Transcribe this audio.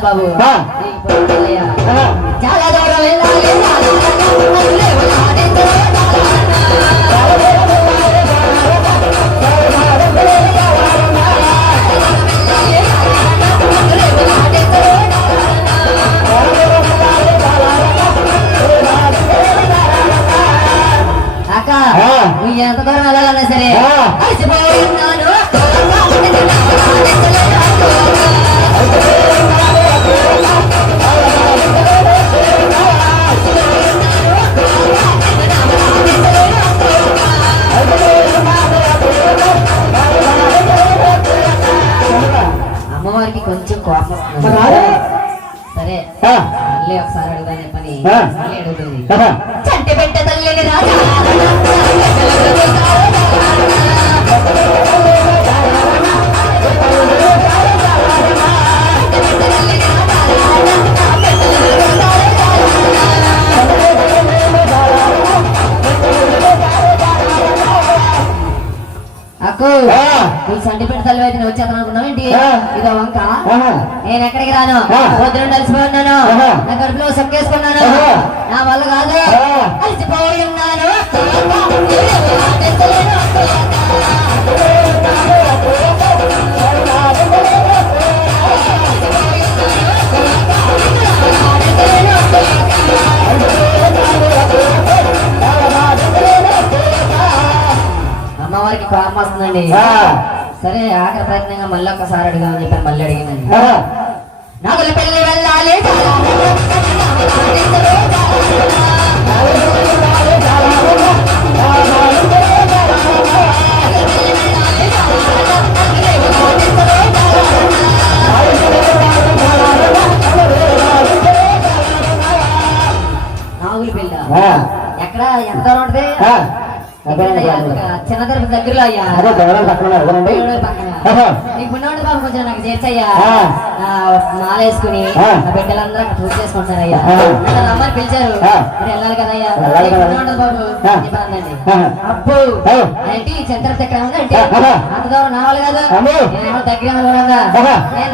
బాబు. చాలా దూరం వెళ్ళాలి. అక్క. నువ్వు ఎంత దూరం వెళ్ళాలన్నా సరే కొంచెం కోపం వస్తుంది. సరే. మళ్ళీ ఒకసారి అడుగుదాని పని ఆ. మళ్ళీ అడుగుతుంది ఆహా. చంటి పెట్ట తల్లిని రాజా ఈ సంటి పెట్ట తల్లి అయితే వచ్చేస్తాను అనుకున్నావు ఏంటి. ఇదో వంక. నేను ఎక్కడికి రాను. పొద్దున కలిసిపోయి ఉన్నాను ఆహా. నా కడుపులో సొక్కేసుకున్నాను కోపం వస్తుందండి. సరే ఆఖరి ప్రయత్నంగా మళ్ళీ ఒక్కసారి అడుగుదామని చెప్పి మళ్ళీ అడిగిందండి. వెళ్ళాలి నాగుల పెళ్ళ ఆ. ఎక్కడ? ఎంత ఉంటుంది? చిన్న తిరుపతి దగ్గరలో అయ్యా. బాబు కొంచెం నాకు చేర్చయ్యా. మాల వేసుకుని బిడ్డలందరూ అక్కడ పూజ చేసుకుంటారయ్యా. పిలిచారు. వెళ్ళాలి కదయ్యా? బాబు అండి. అబ్బో. ఏంటి ఎక్కడ ఉంది అంటే ఆహా. అంత దూరం కాదు. నేనేమో దగ్గర. నేను